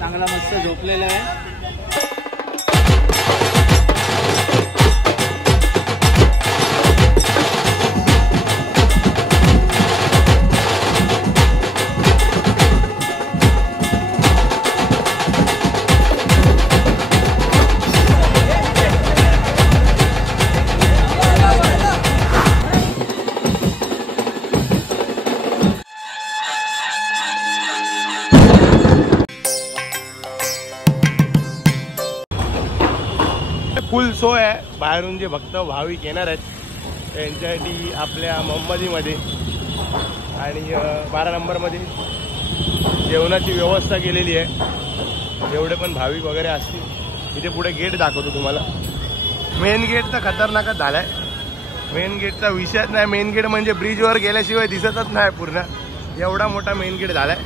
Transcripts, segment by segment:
चांगला मस्त झोपलेला आहे। फुल सोय आहे। बाहेरून जे भक्त भाविक येणार आहेत त्यांच्यासाठी आपल्या मोहम्मदीमध्ये आणि 12 नंबरमध्ये जेवणाची व्यवस्था केलेली आहे। जेवढे पण भाविक वगैरे असतील इथे पुढे गेट दाखवतो तुम्हाला। मेन गेट तर खतरनाकच झालाय। मेन गेटचा विषयच नाही। मेन गेट म्हणजे ब्रिजवर गेल्याशिवाय दिसतच नाही पूर्ण, एवढा मोठा मेन गेट झालाय।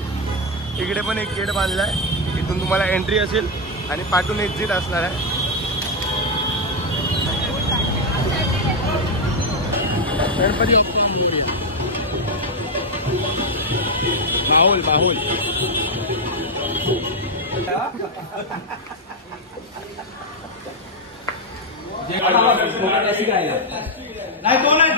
इकडे पण एक गेट बांधलाय, इथून तुम्हाला एंट्री असेल आणि पाठून एक्झिट असणार आहे। गणपती माहोल माहोल नाही तो नाही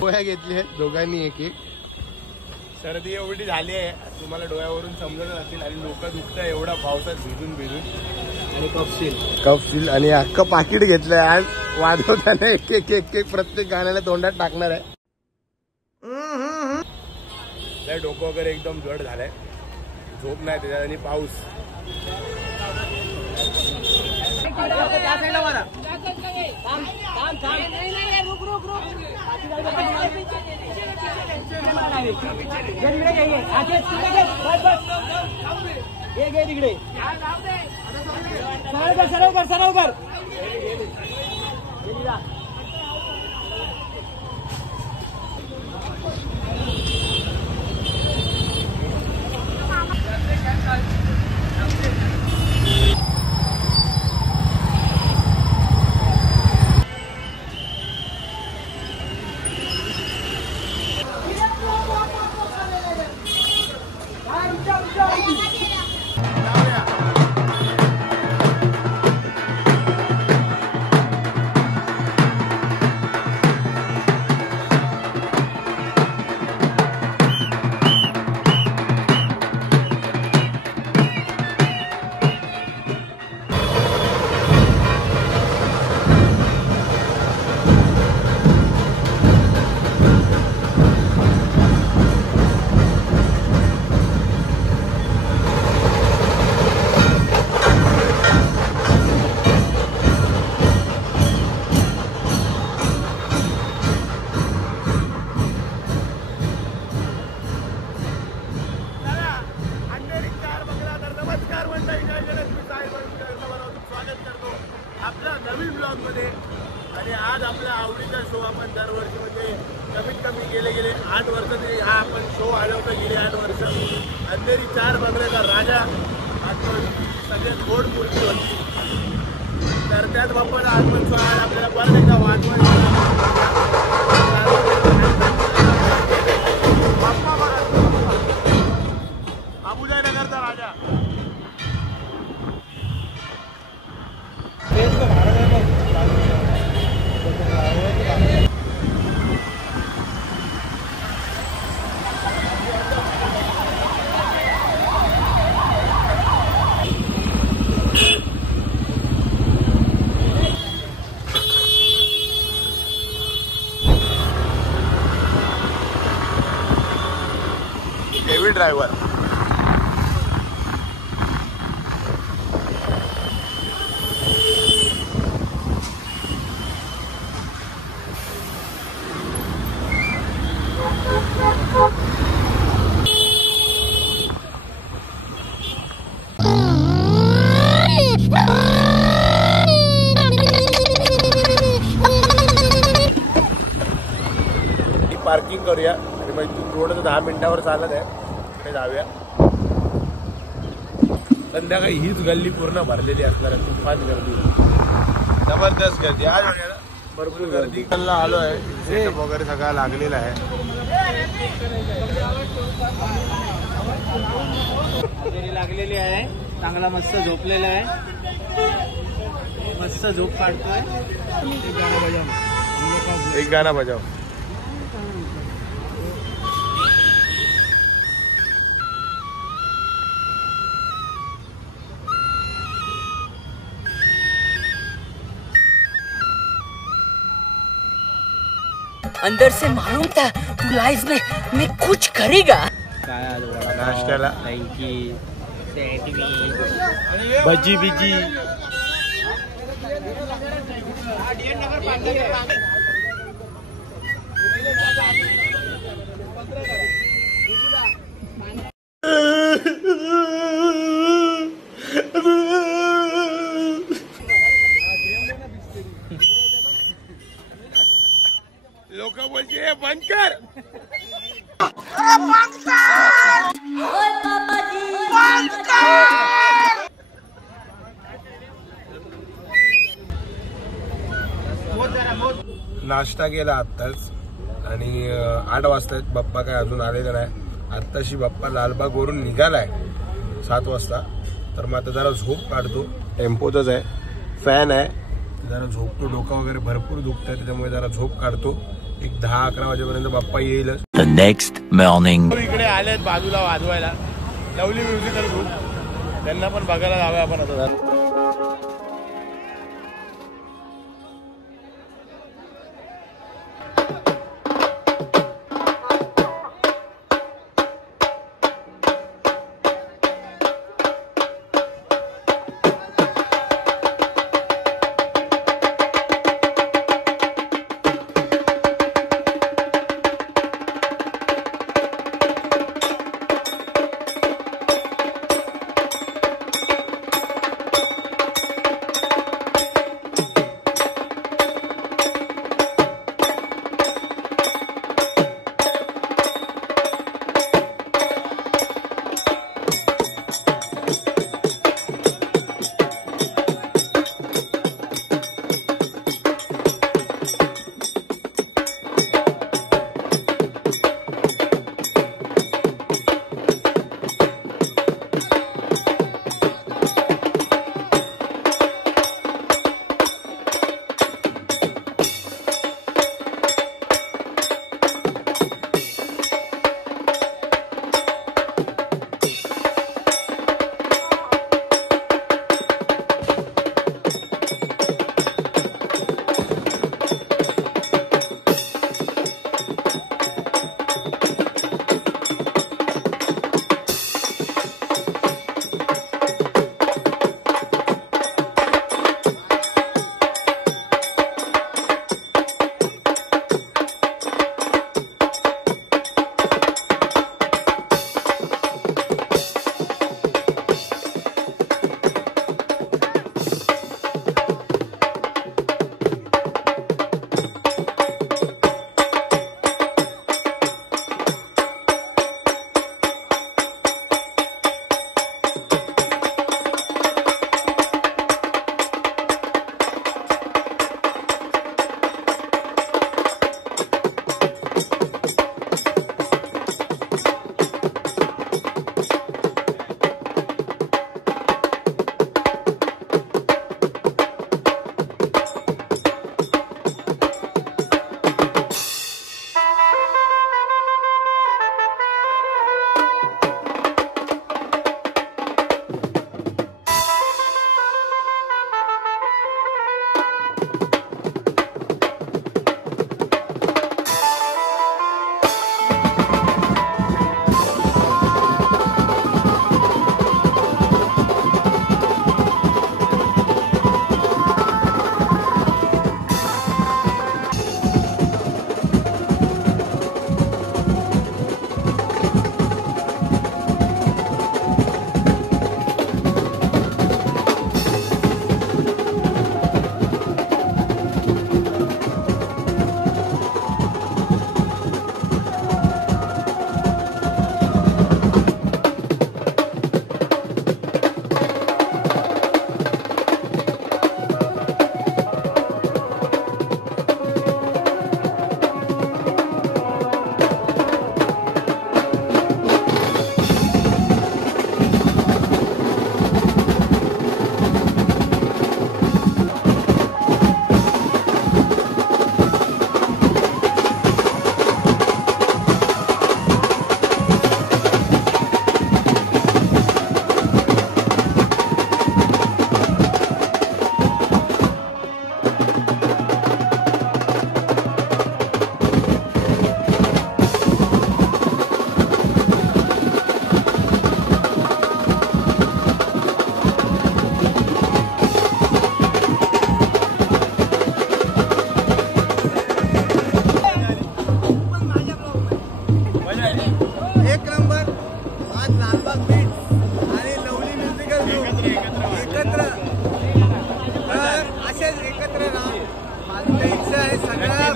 पोह्या घेतली आहेत दोघांनी एक एक। सर्दी एवढी झाली आहे तुम्हाला डोळ्यावरून समजत असेल आणि डोकं दुखतं एवढा पावसात भिजून आणि कपशील आणि अख्खं पाकिट घेतलंय। आज वाजवताना एक एक एक एक प्रत्येक गाण्याला तोंडात टाकणार आहे। डोकं वगैरे एकदम जड झालंय, झोप नाही त्याच्यात आणि पाऊस। तिकडे सरळ कर आणि आज आपल्या आवडीचा शो आपण दरवर्षी म्हणजे कमीत कमी गेले 8 वर्ष तरी हा आपण शो आढळतो। गेले 8 वर्ष अंधेरी 4 बंगल्याचा राजा सगळ्यात गोड मूर्ती होती, तर त्याच बाप्पाला आपण शो आज आपल्याला परत एकदा बाप्पा अबुजयनगरचा राजा। हेवी ड्रायव्हर पार्किंग करूया आणि मग थोडं 10 मिनिटावर चालत आहे पुढे जाऊया। संध्याकाळी हीच गल्ली पूर्ण भरलेली असणार आहे, तुफान गर्दी, जबरदस्त गर्दी। आज भरपूर गर्दी आलो आहे. सेटअप वगैरे सगळा लागलेला आहे. हजेरी लागलेली आहे. चांगला मस्त झोपलेला आहे. मस्त झोप काढतोय. एक गाणं बजाव. अंदर से मालूम था तू लाइफ में कुछ करेगा. काय आज वडापाव, नाश्त्याला दहीची, सँडविच, भजी बिजी. लोक बोलते बंद कर. नाश्ता केला आत्ताच आणि 8 वाजता. बाप्पा काय अजून आलेला नाही. आत्ताशी बाप्पा लालबाग वरून निघालाय 7 वाजता. तर मग आता जरा झोप काढतो. टेम्पोतच आहे. फॅन आहे. जरा झोपतो. डोकं वगैरे भरपूर दुखतंय त्याच्यामुळे जरा झोप काढतो. एक 10-11 वाजेपर्यंत बाप्पा येईलच. The next morning. इकडे आलेत बाजूला वाजवायला लवली म्युझिकल ग्रुप. त्यांना पण बघायला जाऊया आपण आता.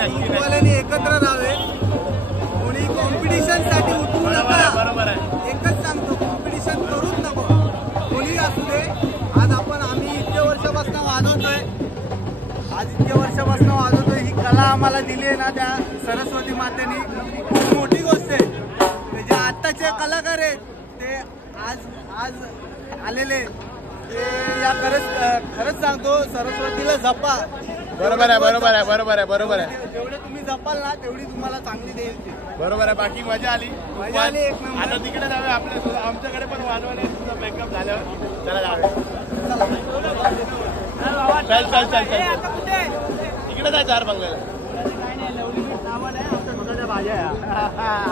यूथवाल्यांनी एकत्र राहावे. कोणी कॉम्पिटिशन साठी उठवू नका. बरोबर आहे. एकच सांगतो, कॉम्पिटिशन करूच नको. कोणी असू दे. आज आम्ही इतके वर्षापासून वाजवतोय. ही कला आम्हाला दिली आहे ना त्या सरस्वती मातेनी. खूप मोठी गोष्ट आहे. जे आत्ताचे कलाकार आहेत ते आज आलेले ते या खरंच सांगतो सरस्वतीला जपा. बरोबर आहे. जेवढे तुम्ही जपाल ना तेवढी तुम्हाला चांगली देईल ती. बरोबर आहे. बाकी मजा आली एक नंबर. आता तिकडे जाऊया आमच्याकडे पण वाजवायला तुझा मेकअप झाल्यावर. चला जाऊया. तिकडे जाय 4 बंगल्याला.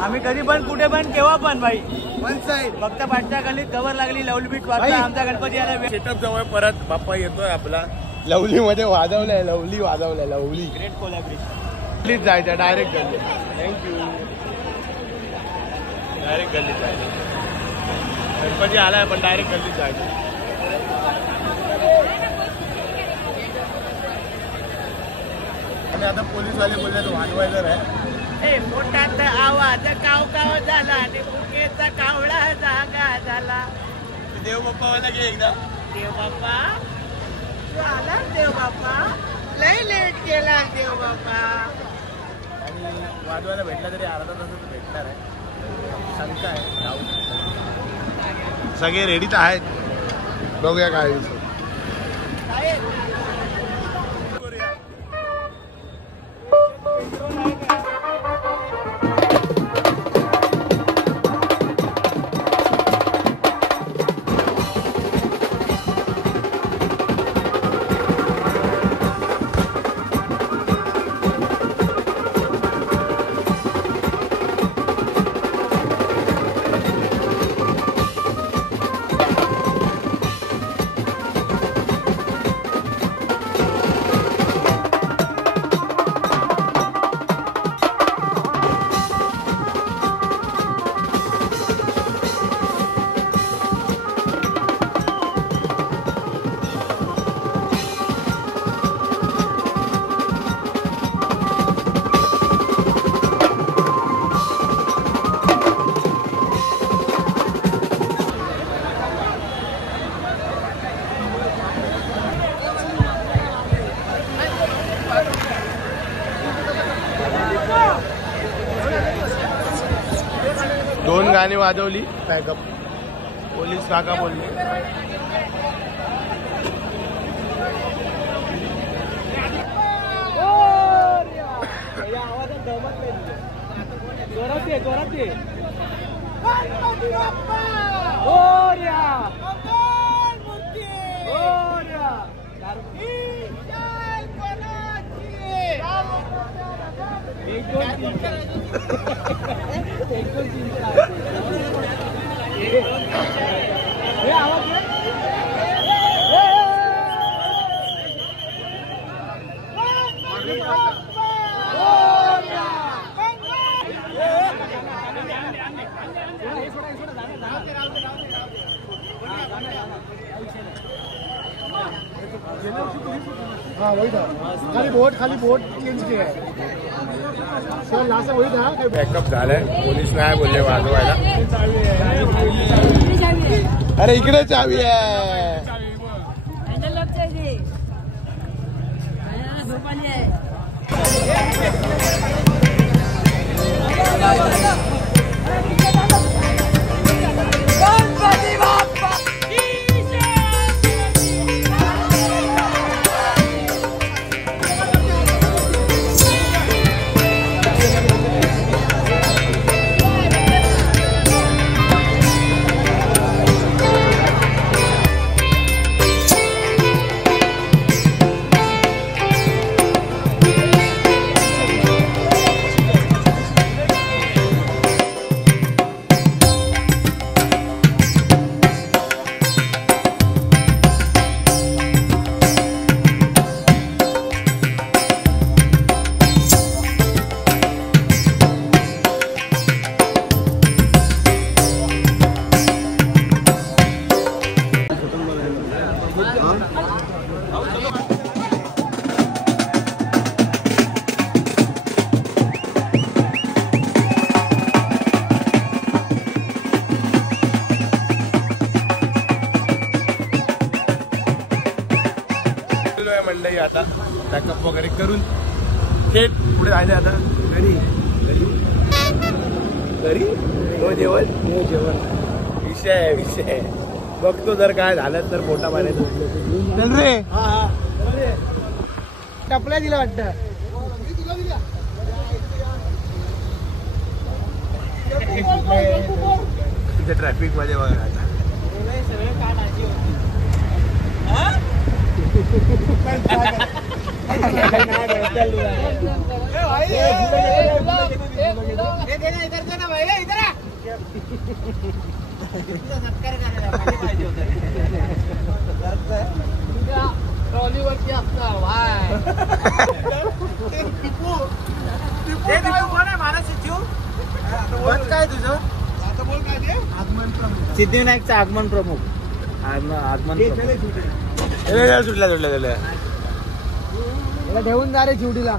आम्ही कधी पण कुठे पण केव्हा पण भाई वन साईड फक्त पाठच्या गल्लीत कवर लागली लवली बीट वाजता आमचा गणपती आला. सेटअप जवळ परत बाप्पा येतोय आपला. लवली मध्ये वाजवलाय. Lovely great collaboration. गल्लीत जायचं डायरेक्ट गल्ली. थँक्यू. डायरेक्ट गल्लीत जायचं. गणपती आलाय पण डायरेक्ट गल्लीत जायचं. आणि आता पोलीसवाले बोलले तो वाजवायचं आहे. मोठात आवाज काव काव झाला आणि मुकेचा कावळा जागा झाला. देव बाप्पावाला घे एकदा. देव बाप्पा आला. देव बाप्पा लय लेट केला. देव बाप्पा आणि वाजवायला भेटला तरी अर्धा तासच भेटणार आहे. शंका आहे. जाऊ. सगळे रेडी तर आहेत. बघूया काय. दोन गाणी वाजवली. पॅकअप. पोलीस काका बोलले. हाँ वही था. खाली बोट चेंज किया है. सर लास्ट से वही था. पॅकअप झालाय. पोलीस नाही बोलले वाजवायला. अरे इकडे चावी आहे. मंडळी आता पॅकअप वगैरे करून थेट पुढे जायचं आता घरी. घरी हो जेवण विषय बघतो जर काय झालं तर मोठा मारायचं. चल रे. टपल्या दिला वाटतं. तिथे ट्रॅफिक मध्ये बघा आता. ट्रॉलीवरती असणार काय तुझं सिद्धिविनायकचं आगमन प्रमुख. सुटल्या ठेवून जा रे चिवडीला.